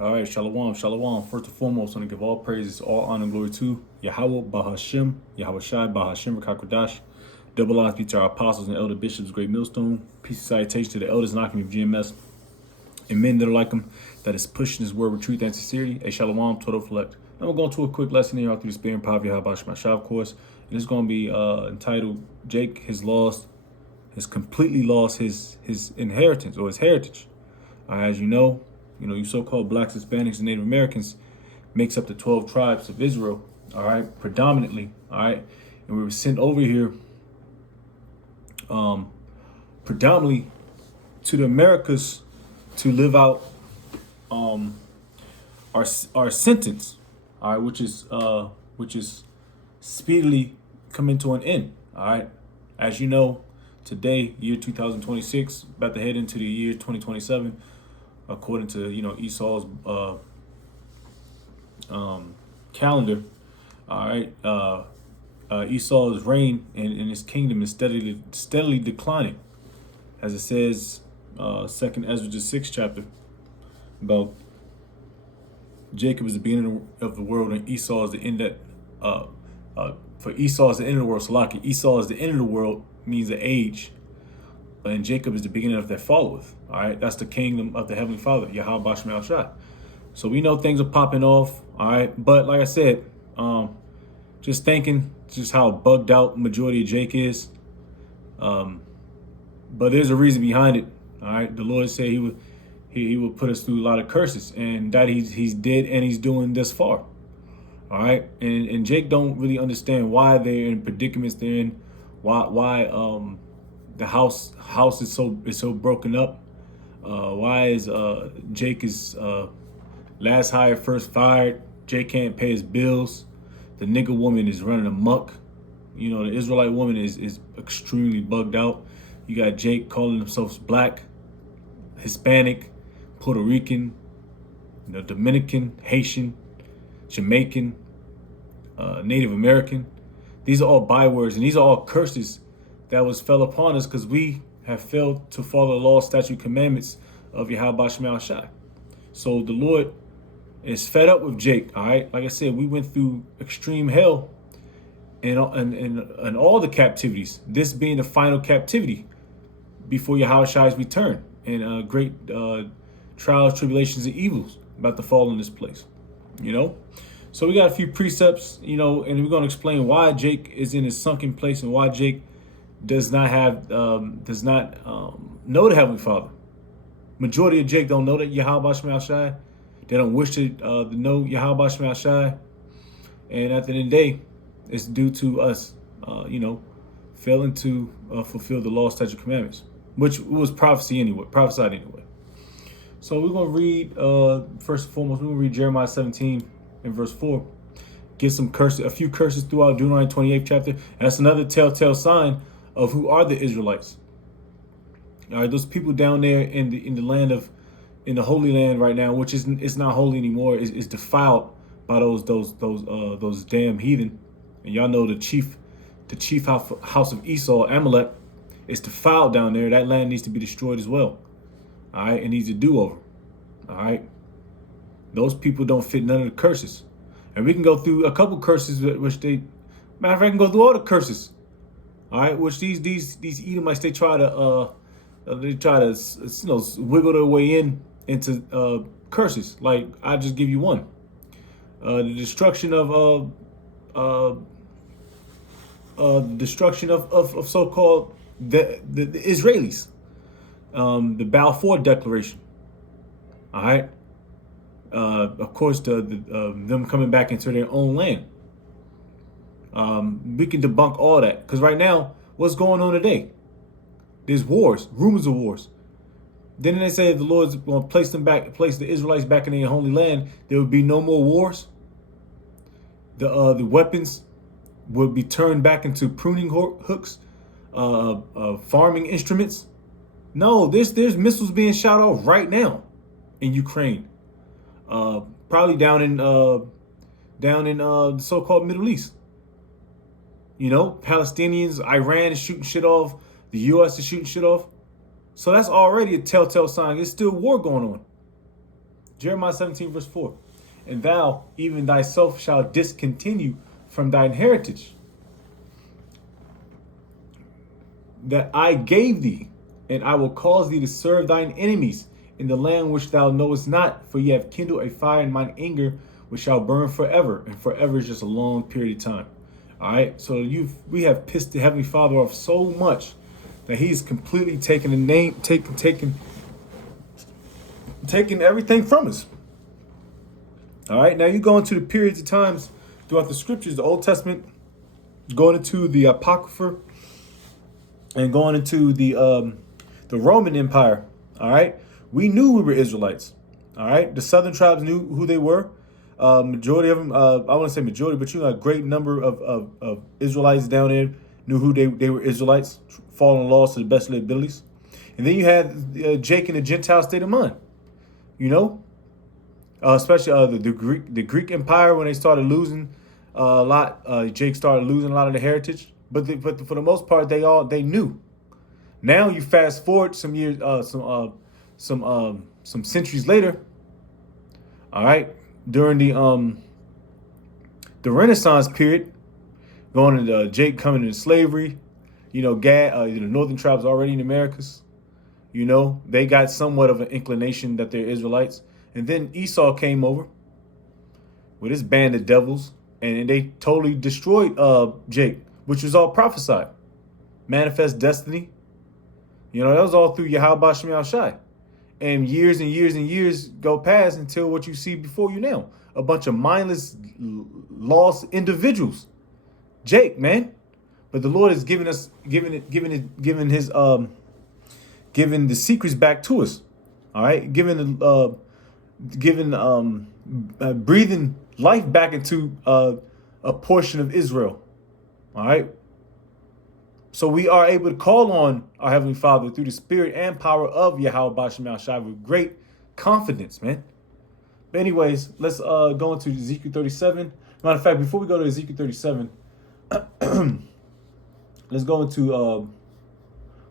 All right, shalom, shalom. First and foremost, I want to give all praises, all honor, and glory to Yahweh, Bahashim, Yahweh Shai, Bahashim, Rakakwadash. Double honors be to our apostles and elder bishops, great millstone. Peace and salutation to the elders and Akim of GMS and men that are like them, that is pushing his word with truth and sincerity. A shalom, total select. Now we're going to a quick lesson here all through the Spirit and Power of Yahweh Shai, of course. And it's going to be entitled Jake has completely lost his inheritance or his heritage. As you know, you so-called blacks, Hispanics, and Native Americans makes up the 12 tribes of Israel, all right, predominantly, all right? And we were sent over here predominantly to the Americas to live out our sentence, all right, which is speedily coming to an end, all right? As you know, today, year 2026, about to head into the year 2027, according to Esau's calendar. All right, Esau's reign in his kingdom is steadily declining, as it says, Second Ezra 6th chapter, about Jacob is the beginning of the world and Esau is the end for Esau is the end of the world. Salaki, Esau is the end of the world means the age. And Jacob is the beginning of that followeth. All right, that's the kingdom of the Heavenly Father, Yahweh Bashmal Shai. So we know things are popping off. All right, but like I said, just thinking just how bugged out majority of Jake is. But there's a reason behind it. All right, the Lord said he would put us through a lot of curses, and that he's did and he's doing this far. All right, and Jake don't really understand why they're in predicaments they're in, why the house is so broken up. Why is Jake is last hired, first fired? Jake can't pay his bills. The nigga woman is running amok. The Israelite woman is extremely bugged out. You got Jake calling himself black, Hispanic, Puerto Rican, Dominican, Haitian, Jamaican, Native American. These are all bywords and these are all curses that fell upon us because we have failed to follow the law, statute, commandments of Yahweh Shemel Shai. So the Lord is fed up with Jake. All right, like I said, we went through extreme hell and all the captivities. This being the final captivity before Yahweh Shai's return, and great trials, tribulations, and evils about to fall in this place. So we got a few precepts, and we're going to explain why Jake is in his sunken place and why Jake does not know the Heavenly Father. Majority of Jake don't know that Yahweh Shemel Shai. They don't wish to know Yahweh Shemel Shai. And at the end of the day, it's due to us, failing to fulfill the law, statute, commandments, which was prophesied anyway. So we're going to read, first and foremost, we're going to read Jeremiah 17 and verse 4. Get some curses, a few curses throughout Deuteronomy 28th chapter. And that's another telltale sign of who are the Israelites. All right, those people down there in the land in the Holy Land right now, which is not holy anymore, is defiled by those damn heathen. And y'all know the chief house of Esau, Amalek, is defiled down there. That land needs to be destroyed as well. All right, it needs a do-over. All right, those people don't fit none of the curses, and we can go through a couple curses which matter of fact, I can go through all the curses. All right, which these Edomites they try to wiggle their way into curses. Like I just give you one, the destruction of so-called the Israelis, the Balfour Declaration. All right, of course them coming back into their own land. We can debunk all that because right now, what's going on today? There's wars, rumors of wars. Didn't they say if the Lord's going to place the Israelites back in their holy land, there would be no more wars? The weapons would be turned back into pruning hooks, farming instruments. No, there's missiles being shot off right now in Ukraine, probably down in the so-called Middle East. Palestinians, Iran is shooting shit off. The U.S. is shooting shit off. So that's already a telltale sign. There's still war going on. Jeremiah 17, verse 4. And thou, even thyself, shall discontinue from thine heritage that I gave thee, and I will cause thee to serve thine enemies in the land which thou knowest not, for ye have kindled a fire in mine anger, which shall burn forever, and forever is just a long period of time. All right, so we have pissed the Heavenly Father off so much that He's completely taken the name, taking everything from us. All right, now you go into the periods of times throughout the scriptures, the Old Testament, going into the Apocrypha, and going into the Roman Empire. All right, we knew we were Israelites. All right, the southern tribes knew who they were. Majority of them, I wouldn't say majority, but a great number of Israelites down there knew who they were Israelites, following laws to the best of their abilities. And then you had Jake and the Gentile state of mind. You know, especially the Greek Empire, when they started losing a lot. Jake started losing a lot of the heritage, but for the most part, they knew. Now you fast forward some years, some centuries later. All right, during the Renaissance period, going into Jake coming into slavery. You know, Gad, the northern tribes already in the Americas. You know, they got somewhat of an inclination that they're Israelites. And then Esau came over with his band of devils, and they totally destroyed Jake, which was all prophesied. Manifest destiny. You know, that was all through Yahweh Shem Shai. And years and years and years go past until what you see before you now. A bunch of mindless, lost individuals. Jake, man. But the Lord is giving the secrets back to us. All right, breathing life back into a portion of Israel. All right. So we are able to call on our Heavenly Father through the spirit and power of Yahweh B'Shem Shai with great confidence, man. But anyways, let's go into Ezekiel 37. Matter of fact, before we go to Ezekiel 37, let's go into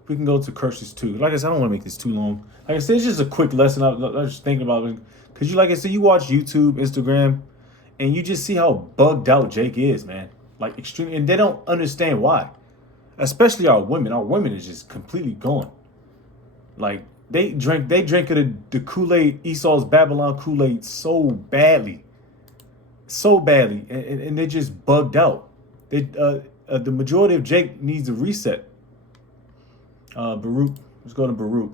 we can go to curses too. Like I said, I don't want to make this too long. Like I said, it's just a quick lesson. I was just thinking about it because like I said, you watch YouTube, Instagram, and you just see how bugged out Jake is, man. Like extremely, and they don't understand why. Especially our women. Our women is just completely gone. Like they drank the Kool-Aid, Esau's Babylon Kool-Aid so badly, and they just bugged out. The majority of Jake needs a reset. Baruch. Let's go to Baruch.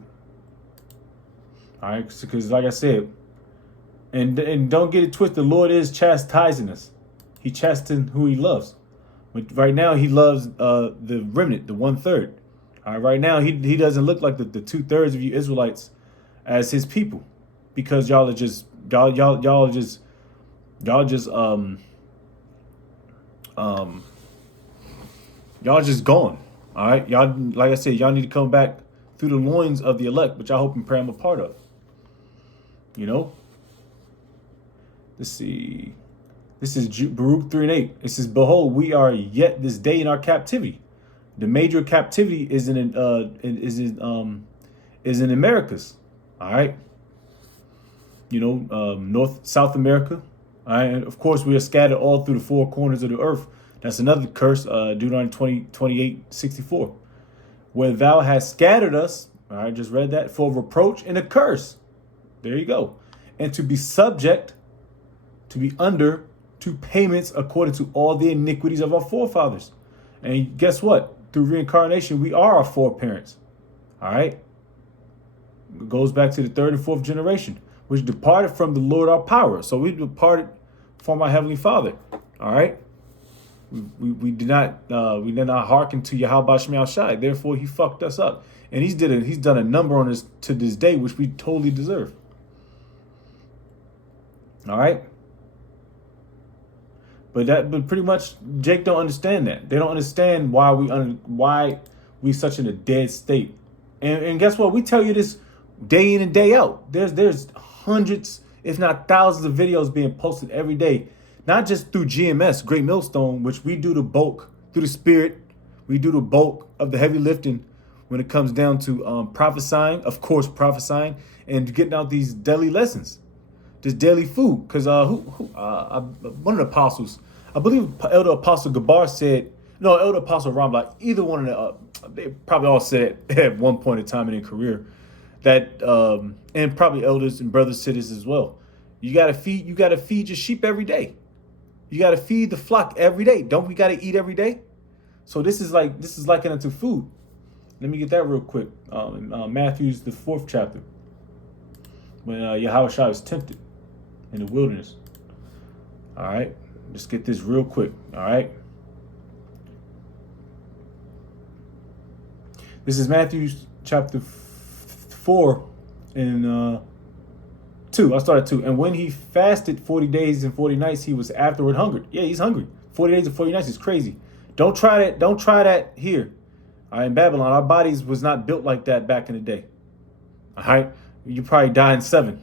All right, because like I said, and don't get it twisted. The Lord is chastising us. He chastises who He loves. But right now, He loves the remnant, the 1/3. All right, right now He doesn't look like the 2/3 of you Israelites as His people, because y'all just gone. All right, y'all, like I said, y'all need to come back through the loins of the elect, which I hope and pray I'm a part of. You know? Let's see. This is Baruch 3:8. It says, "Behold, we are yet this day in our captivity. The major captivity is in Americas. All right. You know, North, South America. All right. And of course, we are scattered all through the four corners of the earth. That's another curse, Deuteronomy 28:64. Where thou hast scattered us, all right, just read that, for reproach and a curse. There you go. And to be subject, to be under, to payments according to all the iniquities of our forefathers. And guess what? Through reincarnation, we are our foreparents. All right. It goes back to the third and fourth generation, which departed from the Lord our power. So we departed from our Heavenly Father. All right. We did not hearken to Yahweh B'Shem Shai. Therefore, He fucked us up, and he's done a number on us to this day, which we totally deserve. All right, but pretty much Jake don't understand that. They don't understand why we such in a dead state. And guess what? We tell you this day in and day out. There's hundreds, if not thousands, of videos being posted every day. Not just through GMS, Great Millstone, which we do the bulk through the spirit. We do the bulk of the heavy lifting when it comes down to prophesying, of course, prophesying, and getting out these deadly lessons. this daily food. Because one of the apostles, I believe Elder Apostle Gabar said, no, Elder Apostle Ramla, either one of they probably all said it at one point in time in their career, that and probably elders and brothers said this as well. You gotta feed your sheep every day. You gotta feed the flock every day. Don't we gotta eat every day? So this is likened unto food. Let me get that real quick. In Matthew's the 4th chapter, when Yahushua was tempted in the wilderness. All right, let's get this real quick. All right, this is Matthew chapter 4 and 2. I started 2. And when he fasted 40 days and 40 nights, he was afterward hungry. Yeah, he's hungry. 40 days and 40 nights is crazy. Don't try that. Don't try that here. All right, in Babylon, our bodies was not built like that back in the day. All right, you probably die in 7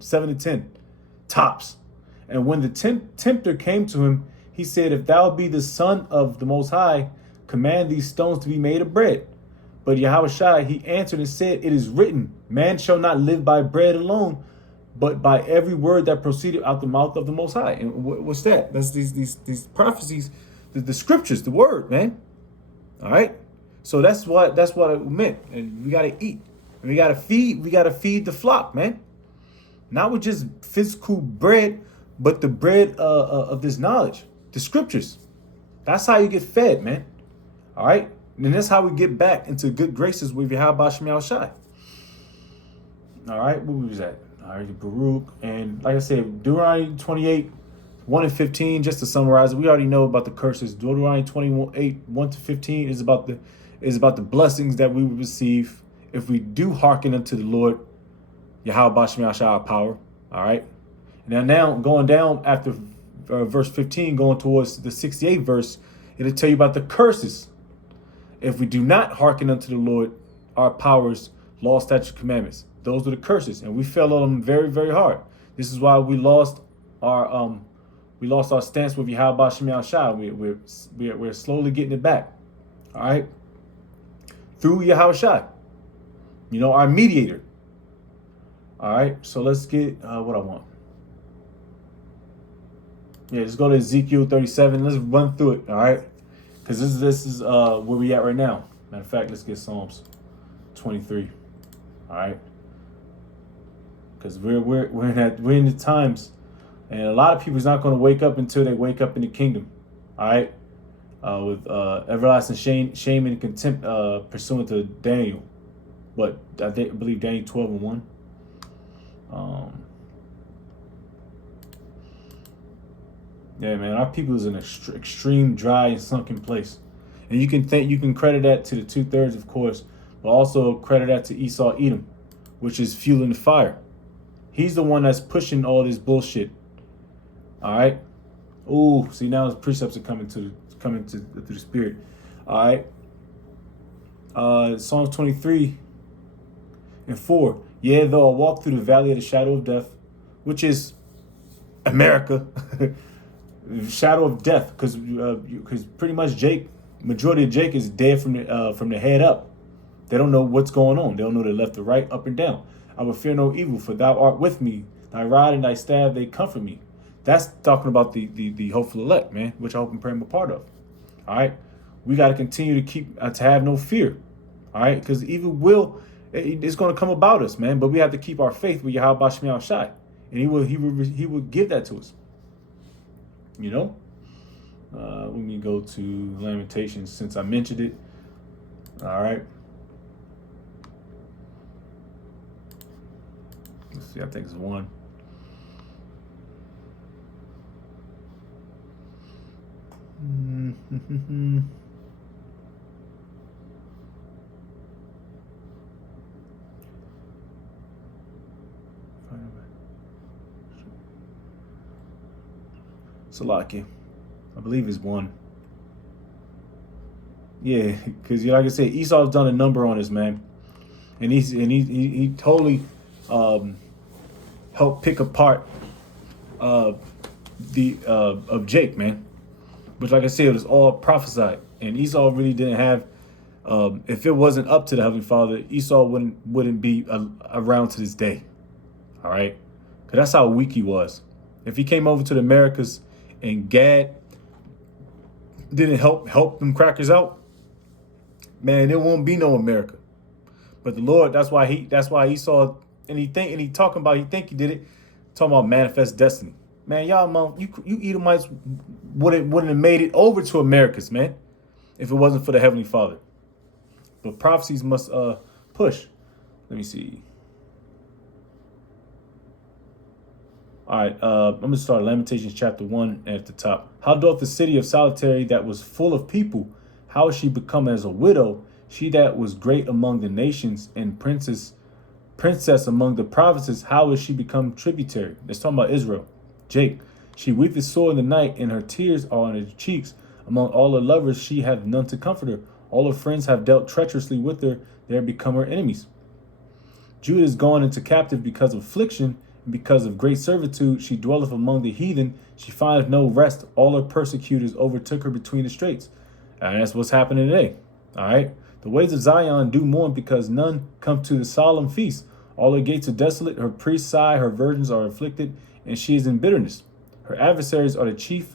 to 10 tops. And when the tempter came to him, he said, "If thou be the Son of the Most High, command these stones to be made of bread." But Yahushua, he answered and said, "It is written, man shall not live by bread alone, but by every word that proceeded out the mouth of the Most High." And what's that? That's these prophecies, the scriptures, the word, man. All right. So that's what it meant. And we gotta eat. We gotta feed the flock, man. Not with just physical bread, but the bread of this knowledge, the scriptures. That's how you get fed, man. All right. And that's how we get back into good graces with Yahweh Shem Yahushai. All right, where was that? All right, Baruch. And like I said, Deuteronomy 28, 1 and 15, just to summarize it, we already know about the curses. Deuteronomy 28, 1 to 15 is about the blessings that we will receive if we do hearken unto the Lord, Yahweh Shem Yahushai, our power. All right. And now going down after verse 15, going towards the 68th verse, it'll tell you about the curses. If we do not hearken unto the Lord, our powers, law, statutes, commandments, those are the curses, and we fell on them very, very hard. This is why we lost our stance with Yahweh Shem Yahushai. We're slowly getting it back. All right, through Yahushua, our mediator. All right, so let's get what I want. Yeah, let's go to Ezekiel 37. Let's run through it. All right. Because this is where we at right now. Matter of fact, let's get Psalms 23. All right. Because we're in the times, and a lot of people is not going to wake up until they wake up in the kingdom. All right. With everlasting shame and contempt pursuant to Daniel. But I believe Daniel 12 and 1. Yeah, man, our people is in an extreme dry and sunken place. And you can credit that to the 2/3, of course, but also credit that to Esau Edom, which is fueling the fire. He's the one that's pushing all this bullshit. All right. Ooh, see, now the precepts are coming to the spirit. All right. Psalms 23 and 4. Yeah, though I walk through the valley of the shadow of death, which is America. Shadow of death, because pretty much majority of Jake is dead from the head up. They don't know what's going on. They don't know the left or right, up and down. I will fear no evil, for thou art with me. Thy rod and thy staff, they comfort me. That's talking about the hopeful elect, man, which I hope and pray I'm a part of. All right, we got to continue to keep to have no fear. All right, because evil it's going to come about us, man. But we have to keep our faith with Yahweh Shem Yahushai, and he will give that to us. Let me go to Lamentations since I mentioned it. All right. Let's see. I think it's 1. Salaki. I believe it's 1. Yeah, because like I said, Esau's done a number on us, man, and he totally helped pick apart of Jake, man. Which, like I said, it was all prophesied, and Esau really didn't have. If it wasn't up to the Heavenly Father, Esau wouldn't be around to this day. All right, Because that's how weak he was. If he came over to the Americas and Gad didn't help them crackers out, man, there won't be no America. But the Lord, that's why he saw, and he think he did it, talking about manifest destiny. Man, y'all, you Edomites wouldn't have made it over to Americas, man, if it wasn't for the Heavenly Father. But prophecies must push. Let me see. All right, I'm going to start Lamentations chapter 1 at the top. How doth the city of solitary that was full of people, how is she become as a widow? She that was great among the nations and princess among the provinces, how is she become tributary? Let's talk about Israel. Jake, she weepeth sore in the night, and her tears are on her cheeks. Among all her lovers, she hath none to comfort her. All her friends have dealt treacherously with her. They are become her enemies. Judah is gone into captive because of affliction, and because of great servitude. She dwelleth among the heathen. She findeth no rest. All her persecutors overtook her between the straits. And that's what's happening today. All right. The ways of Zion do mourn because none come to the solemn feast. All her gates are desolate. Her priests sigh. Her virgins are afflicted, and she is in bitterness. Her adversaries are the chief.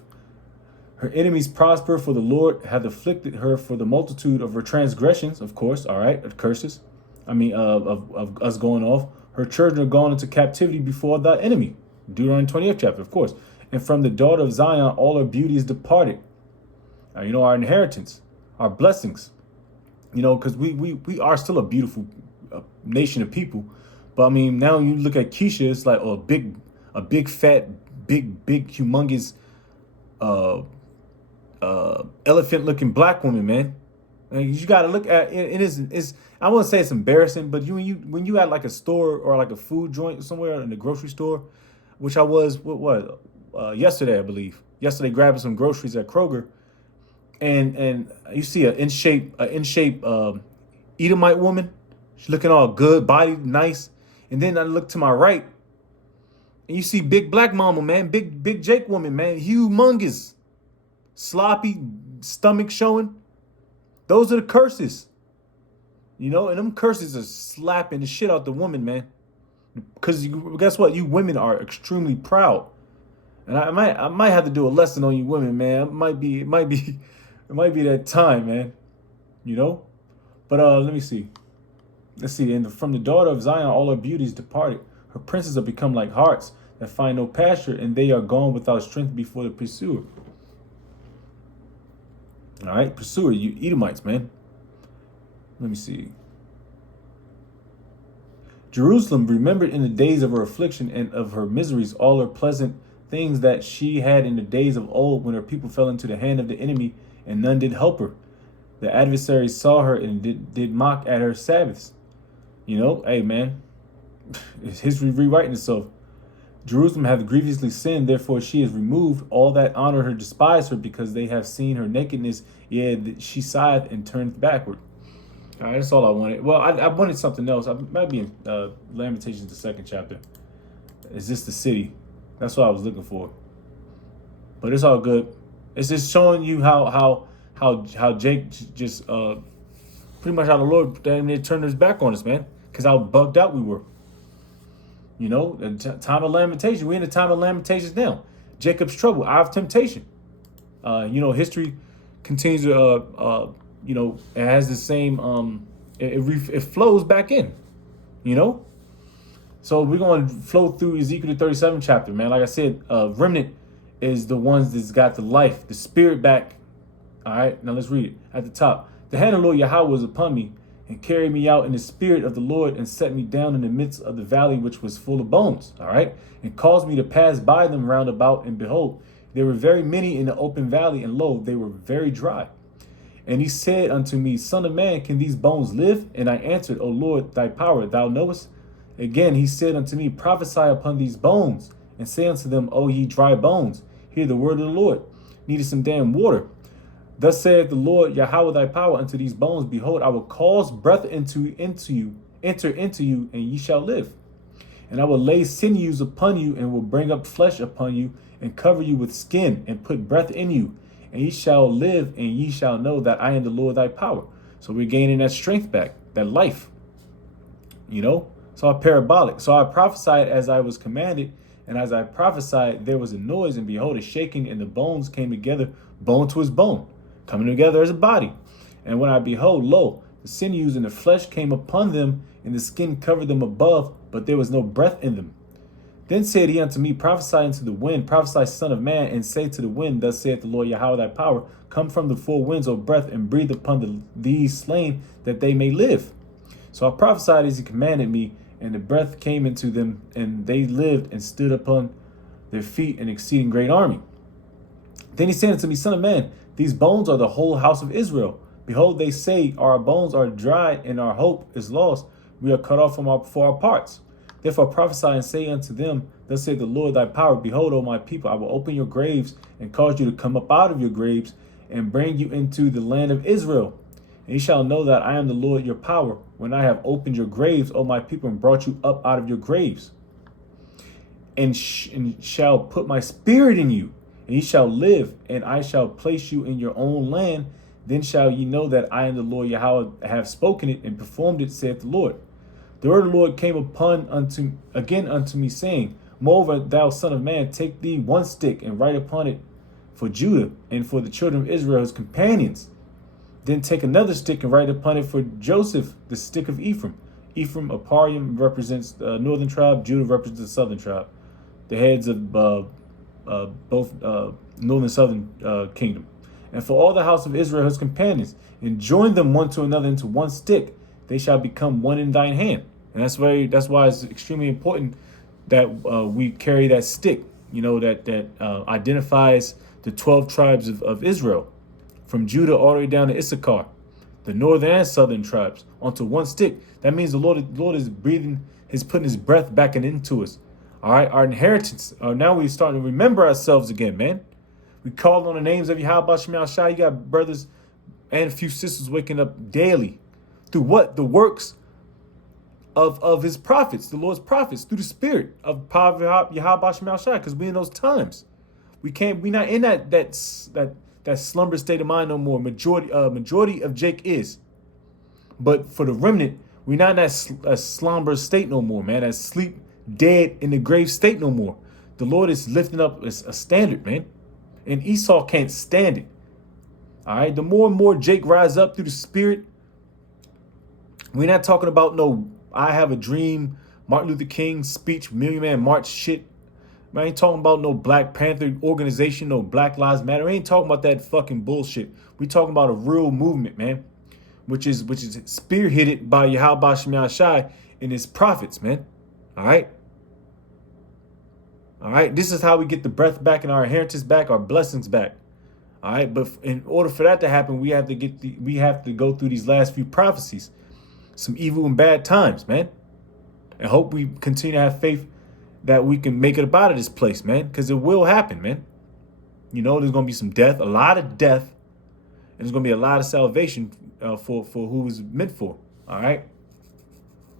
Her enemies prosper, for the Lord hath afflicted her for the multitude of her transgressions. Of course, all right, of curses. Of us going off. Her children are gone into captivity before the enemy. Deuteronomy 20th chapter, of course. And from the daughter of Zion, all her beauty is departed. Now, our inheritance, our blessings. Because we are still a beautiful nation of people. But I mean, now you look at Keisha, it's like a big fat, big humongous elephant looking black woman, man. You got to look at it. Is I wouldn't say it's embarrassing, but when you at like a store or like a food joint somewhere in the grocery store, which I was yesterday, I believe. Yesterday, grabbing some groceries at Kroger, and you see an in shape Edomite woman. She's looking all good, body nice, and then I look to my right, and you see big black mama, man, big Jake woman, man, humongous, sloppy, stomach showing. Those are the curses, and them curses are slapping the shit out the woman, man. Because guess what? You women are extremely proud, and I might have to do a lesson on you women, man. It might be that time, man. But let me see. Let's see. And from the daughter of Zion, all her beauties departed. Her princes are become like harts that find no pasture, and they are gone without strength before the pursuer. All right, pursuer, you Edomites, man. Let me see. Jerusalem remembered in the days of her affliction and of her miseries all her pleasant things that she had in the days of old, when her people fell into the hand of the enemy and none did help her. The adversaries saw her and did mock at her Sabbaths. Hey, man, it's history rewriting itself. Jerusalem hath grievously sinned, therefore she is removed. All that honor her despise her, because they have seen her nakedness. Yeah, she sighed and turned backward. All right, that's all I wanted. Well, I wanted something else. I might be in Lamentations, the 2nd chapter. Is this the city? That's what I was looking for. But it's all good. It's just showing you how Jake just pretty much how the Lord turned his back on us, man. Because how bugged out we were. Time of lamentation. We're in the time of lamentations now. Jacob's trouble, hour of temptation. History continues to, it has the same, it flows back in, So we're going to flow through Ezekiel 37 chapter, man. Like I said, remnant is the ones that's got the life, the spirit back. All right, now let's read it at the top. The hand of the Lord Yahweh was upon me, and carried me out in the spirit of the Lord, and set me down in the midst of the valley, which was full of bones. All right. And caused me to pass by them round about, and behold, there were very many in the open valley, and lo, they were very dry. And he said unto me, Son of man, can these bones live? And I answered, O Lord, thy power thou knowest. Again he said unto me, Prophesy upon these bones, and say unto them, O ye dry bones, hear the word of the Lord. Needed some damn water. Thus saith the Lord Yahweh thy power unto these bones, behold, I will cause breath enter into you, and ye shall live. And I will lay sinews upon you, and will bring up flesh upon you, and cover you with skin, and put breath in you, and ye shall live, and ye shall know that I am the Lord thy power. So we're gaining that strength back, that life. So So I parabolic. So I prophesied as I was commanded, and as I prophesied, there was a noise, and behold, a shaking, and the bones came together, bone to his bone, coming together as a body. And when I behold, lo, the sinews and the flesh came upon them, and the skin covered them above, but there was no breath in them. Then said he unto me, prophesy unto the wind, prophesy, son of man, and say to the wind, thus saith the Lord Yahweh thy power, come from the four winds, O breath, and breathe upon these slain, that they may live. So I prophesied as he commanded me, and the breath came into them, and they lived and stood upon their feet, an exceeding great army. Then he said unto me, son of man, these bones are the whole house of Israel. Behold, they say, our bones are dried, and our hope is lost. We are cut off for our parts. Therefore prophesy and say unto them, thus saith the Lord thy power, behold, O my people, I will open your graves and cause you to come up out of your graves and bring you into the land of Israel. And ye shall know that I am the Lord your power, when I have opened your graves, O my people, and brought you up out of your graves. And shall put my spirit in you, and ye shall live, and I shall place you in your own land. Then shall ye know that I am the Lord Yahweh, have spoken it and performed it, saith the Lord. The word of the Lord came again unto me, saying, moreover, thou son of man, take thee one stick and write upon it for Judah and for the children of Israel, his companions. Then take another stick and write upon it for Joseph, the stick of Ephraim. Ephraim, Aparium, represents the northern tribe. Judah represents the southern tribe. The heads of both northern and southern kingdom. And for all the house of Israel, his companions, and join them one to another into one stick. They shall become one in thine hand. And that's why it's extremely important that we carry that stick, that identifies the 12 tribes of Israel, from Judah all the way down to Issachar, the northern and southern tribes, onto one stick. That means the Lord is putting his breath back into us. All right, our inheritance. Now we're starting to remember ourselves again, man. We call on the names of Yahweh Shem Shai. You got brothers and a few sisters waking up daily through what? The works of his prophets, the Lord's prophets, through the spirit of Yahweh Shem Shai, because we're in those times. We're not in that slumber state of mind no more. Majority of Jake is. But for the remnant, we're not in that slumber state no more, man. That sleep, dead in the grave state no more. The Lord is lifting up a standard, man. And Esau can't stand it. All right. The more and more Jake rise up through the spirit, we're not talking about no I have a dream, Martin Luther King speech, Million Man March shit. I ain't talking about no Black Panther organization, no Black Lives Matter. I ain't talking about that fucking bullshit. We talking about a real movement, man, which is spearheaded by Yahweh Shem Shai and his prophets, man. All right. All right. This is how we get the breath back and our inheritance back, our blessings back. All right. But in order for that to happen, we have to go through these last few prophecies, some evil and bad times, man, and hope we continue to have faith that we can make it up out of this place, man, because it will happen, man. There's going to be some death, a lot of death, and there's going to be a lot of salvation for who it's meant for. All right.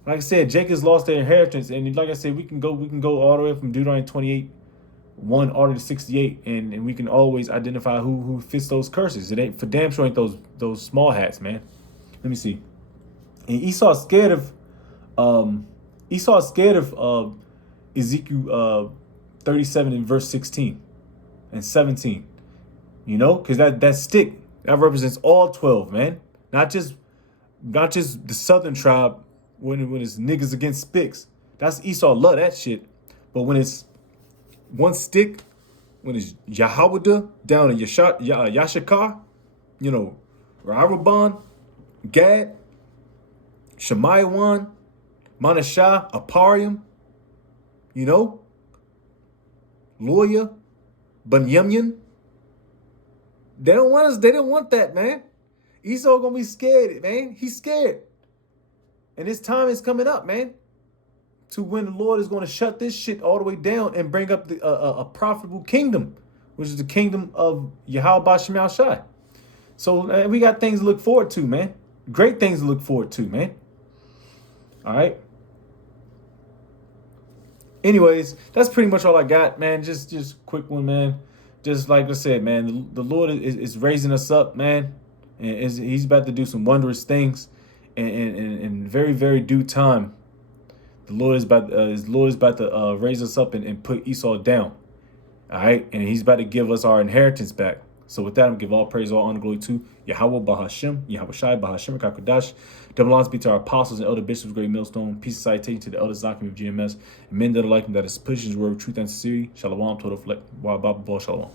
Like I said, Jacob's lost their inheritance, and like I said, we can go all the way from Deuteronomy 28:1 all the way to 68, and we can always identify who fits those curses. It ain't for damn sure ain't those small hats, man. Let me see. And Esau's scared of Ezekiel 37 in verse 16 and 17. Because that stick that represents all 12, man. Not just the southern tribe when it's niggas against spicks. That's Esau love that shit. But when it's one stick, when it's Yahweh down in Yashakar, Rarabon, Gad, Shemaiwan, Manashah, Aparium, Lawyer, Bunyamin. They don't want us. They don't want that, man. Esau gonna be scared, man. He's scared. And his time is coming up, man, to when the Lord is going to shut this shit all the way down and bring up a profitable kingdom, which is the kingdom of Yahweh Shem Shai. So we got things to look forward to, man. Great things to look forward to, man. All right. Anyways, that's pretty much all I got, man. Just quick one, man. Just like I said, man, the Lord is raising us up, man. And he's about to do some wondrous things. And in very, very due time, The Lord is about to raise us up and put Esau down. All right, and he's about to give us our inheritance back. So with that, I'm give all praise, all honor, glory to Yahweh Bahashem, Yahweh Shai Bahashem Kakodash. Double honors be to our apostles and elder bishops of Great Millstone. Peace and citation to the elder Zakim of GMS and men that are like him, that is pushing his word of truth and sincerity. Shalom, total fleck, Shalom.